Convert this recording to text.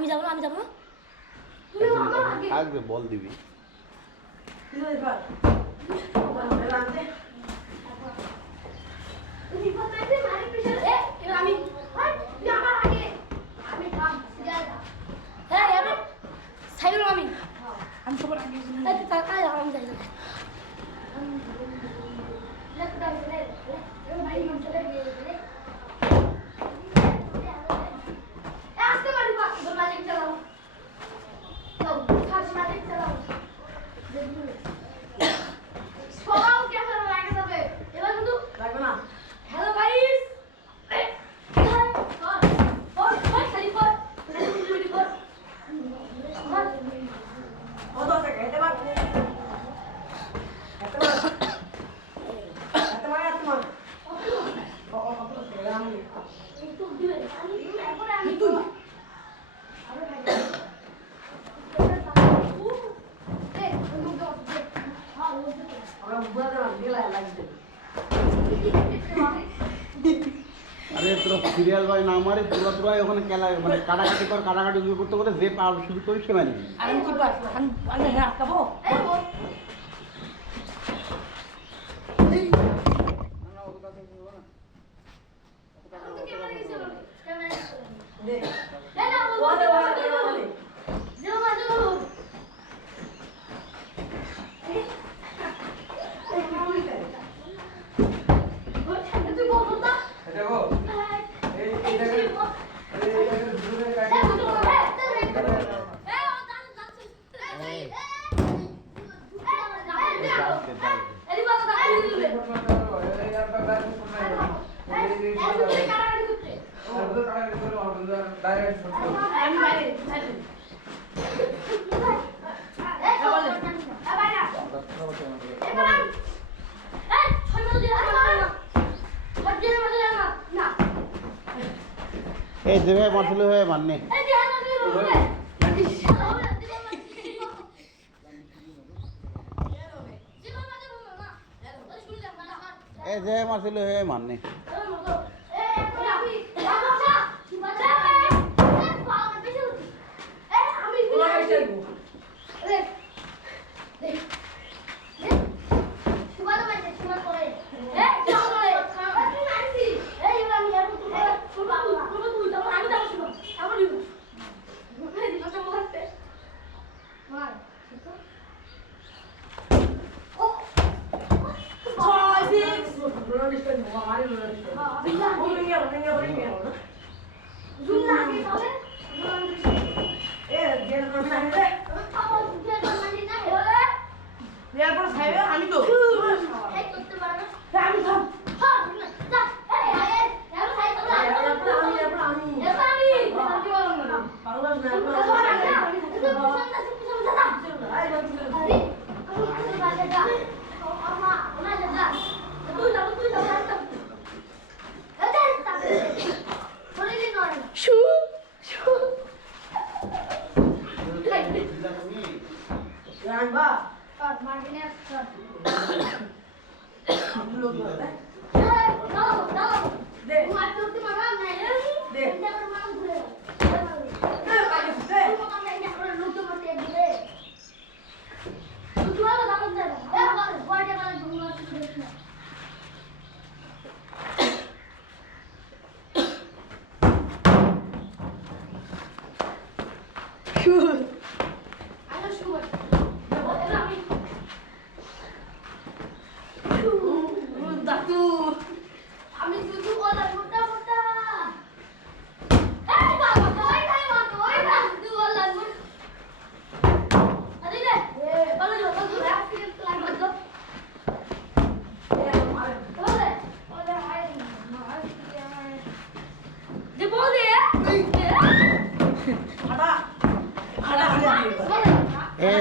আমি যাবো না থাকবে বল দিবি আমি সবার আগে আরে তোরা সিরিয়াল বাই না মারে তোরা ওখানে খেলা মানে কাটাকাটি করতে করতে যে পার শুরু করিস সে মারি আমি কি পার আমি রাখাবো এই জায়গায় মারছিল হয়ে মারনে এই জায়গায় মারছিল হয়ে মারনে আমি শুরু করি আমি দাদু আমি দুধু বলা মোটা মোটা এই বাবা কই নাই মা কই না দুধু বলা মোটা আরে রে বলো বলো তুই অ্যাক্সিডেন্ট প্ল্যান করো যে বল দে আটা আটা এ